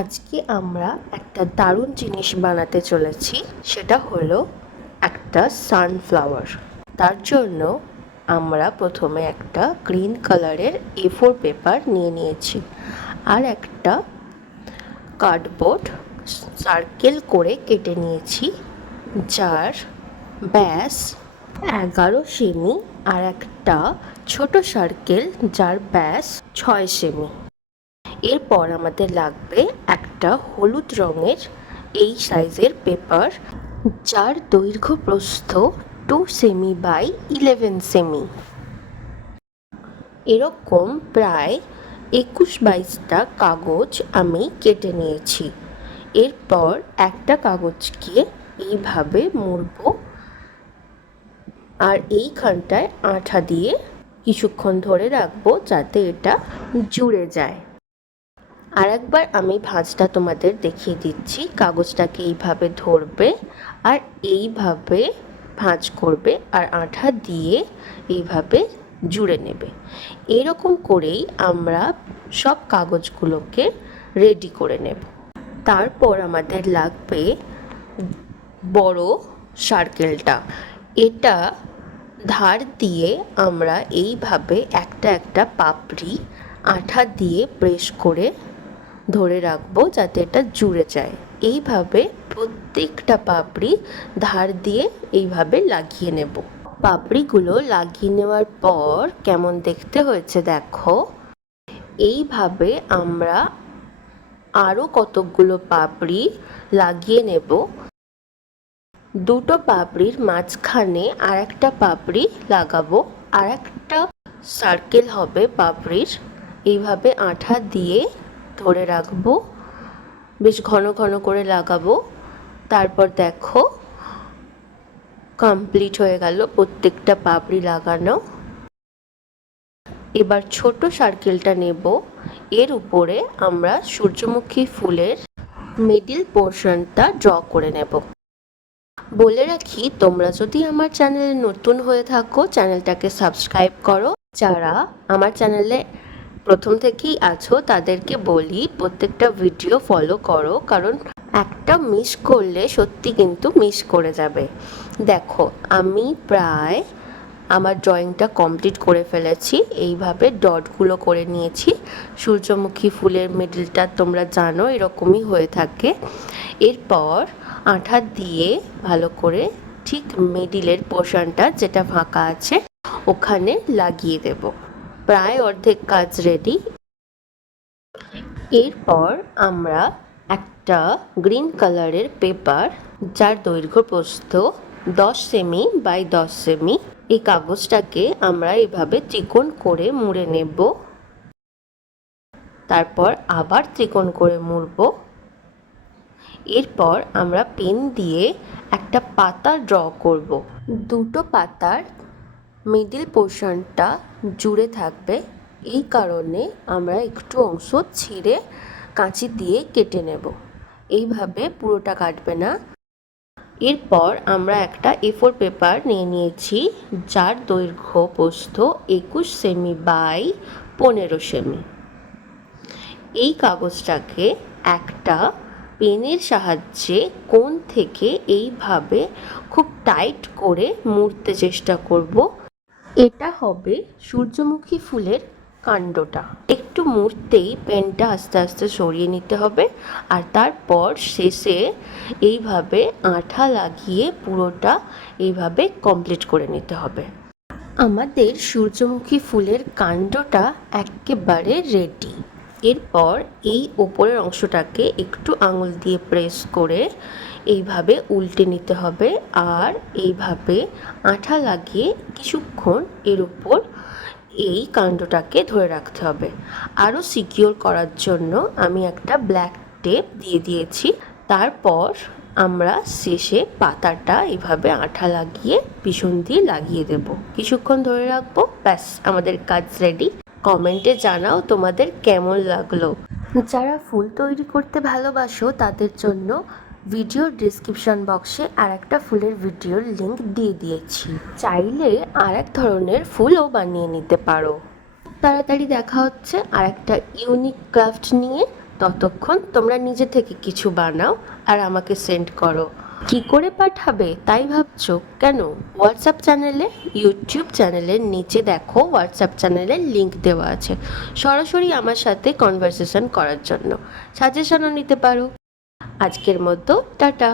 আজকে আমরা একটা দারুণ জিনিস বানাতে চলেছি, সেটা হলো একটা সানফ্লাওয়ার। তার জন্য আমরা প্রথমে একটা গ্রিন কালারের A4 পেপার নিয়ে নিয়েছি আর একটা কার্ডবোর্ড সার্কেল করে কেটে নিয়েছি, যার ব্যাস 11 সেমি, আর একটা ছোট সার্কেল যার ব্যাস 6 সেমি। এরপর আমাদের লাগবে একটা হলুদ রঙের এই সাইজের পেপার, যার দৈর্ঘ্য প্রস্থ 2 সেমি বাই 11 সেমি। এরকম প্রায় 21-22টা কাগজ আমি কেটে নিয়েছি। এরপর একটা কাগজকে এইভাবে মুড়ব আর এইখানটায় আঠা দিয়ে কিছুক্ষণ ধরে রাখবো যাতে এটা জুড়ে যায়। আর একবার আমি ভাঁজটা তোমাদের দেখিয়ে দিচ্ছি। কাগজটাকে এইভাবে ধরবে আর এইভাবে ভাঁজ করবে আর আঠা দিয়ে এইভাবে জুড়ে নেবে। এরকম করেই আমরা সব কাগজগুলোকে রেডি করে নেব। তারপর আমাদের লাগবে বড় সার্কেলটা। এটা ধার দিয়ে আমরা এইভাবে একটা একটা পাপড়ি আঠা দিয়ে প্রেস করে ধরে রাখবো যাতে এটা জুড়ে যায়। এইভাবে প্রত্যেকটা পাপড়ি ধার দিয়ে এইভাবে লাগিয়ে নেব। পাপড়িগুলো লাগিয়ে নেওয়ার পর কেমন দেখতে হয়েছে দেখো। এইভাবে আমরা আরও কতকগুলো পাপড়ি লাগিয়ে নেব। দুটো পাপড়ির মাঝখানে আর একটা পাপড়ি লাগাবো, আর একটা সার্কেল হবে পাপড়ির। এইভাবে আঠা দিয়ে ধরে রাখবো, বেশ ঘন ঘন করে লাগাবো। তারপর দেখো কমপ্লিট হয়ে গেল প্রত্যেকটা পাপড়ি লাগানো। এবার ছোট সার্কেলটা নেব, এর উপরে আমরা সূর্যমুখী ফুলের মিডিল পোর্শনটা ড্র করে নেব। বলে রাখি, তোমরা যদি আমার চ্যানেলে নতুন হয়ে থাকো চ্যানেলটাকে সাবস্ক্রাইব করো। যারা আমার চ্যানেলে প্রথম থেকেই আছো তাদেরকে বলি প্রত্যেকটা ভিডিও ফলো করো, কারণ একটা মিস করলে সত্যি কিন্তু মিস করে যাবে। দেখো আমি প্রায় আমার ড্রয়িংটা কমপ্লিট করে ফেলেছি। এইভাবে ডটগুলো করে নিয়েছি। সূর্যমুখী ফুলের মিডলটা তোমরা জানো এরকমই হয়ে থাকে। এরপর আঠা দিয়ে ভালো করে ঠিক মিডিলের পোর্শনটা যেটা ফাঁকা আছে ওখানে লাগিয়ে দেব। প্রায় অর্ধেক কাজ রেডি। এরপর আমরা একটা গ্রিন কালারের পেপার, যার দৈর্ঘ্য প্রস্থ 10 সেমি বাই 10 সেমি, এই কাগজটাকে আমরা এভাবে চিকন করে মুড়ে নেব। তারপর আবার চিকন করে মুড়ব। এরপর আমরা পেন দিয়ে একটা পাতা ড্র করব। দুটো পাতার মিডিল পোর্শনটা জুড়ে থাকবে, এই কারণে আমরা একটু অংশ ছিঁড়ে কাঁচি দিয়ে কেটে নেব। এইভাবে পুরোটা কাটবে না। এরপর আমরা একটা A4 পেপার নিয়ে নিয়েছি, যার দৈর্ঘ্য প্রস্থ 21 সেমি বাই 15 সেমি। এই কাগজটাকে একটা পেনের সাহায্যে কোণ থেকে এইভাবে খুব টাইট করে মুড়তে চেষ্টা করব। এটা হবে সূর্যমুখী ফুলের কাণ্ডটা। একটু মুড়তেই পেনটা আস্তে আস্তে সরিয়ে নিতে হবে, আর তারপর শেষে এইভাবে আঠা লাগিয়ে পুরোটা এইভাবে কমপ্লিট করে নিতে হবে। আমাদের সূর্যমুখী ফুলের কাণ্ডটা একেবারে রেডি। এরপর এই ওপরের অংশটাকে একটু আঙুল দিয়ে প্রেস করে এইভাবে উল্টে নিতে হবে, আর এইভাবে আঠা লাগিয়ে কিছুক্ষণ এর উপর এই কাণ্ডটাকে ধরে রাখতে হবে। আরও সিকিওর করার জন্য আমি একটা ব্ল্যাক টেপ দিয়ে দিয়েছি। তারপর আমরা শেষে পাতাটা এইভাবে আঠা লাগিয়ে পিছন দিয়ে লাগিয়ে দেব। কিছুক্ষণ ধরে রাখবো, ব্যাস আমাদের কাজ রেডি। কমেন্টে জানাও তোমাদের কেমন লাগলো। যারা ফুল তৈরি করতে ভালোবাসো তাদের জন্য ভিডিওর ডিসক্রিপশন বক্সে আর একটা ফুলের ভিডিওর লিঙ্ক দিয়ে দিয়েছি। চাইলে আর এক ধরনের ফুলও বানিয়ে নিতে পারো। তাড়াতাড়ি দেখা হচ্ছে আর একটা ইউনিক ক্রাফট নিয়ে। ততক্ষণ তোমরা নিজে থেকে কিছু বানাও আর আমাকে সেন্ড করো। কি করে পাঠাবে তাই ভাবছো? কেন, হোয়াটসঅ্যাপ চ্যানেলে, ইউটিউব চ্যানেলের নিচে দেখো হোয়াটসঅ্যাপ চ্যানেলের লিংক দেওয়া আছে, সরাসরি আমার সাথে কনভারসেশন করার জন্য সাজেশনও নিতে পারো। আজকের মতো টাটা।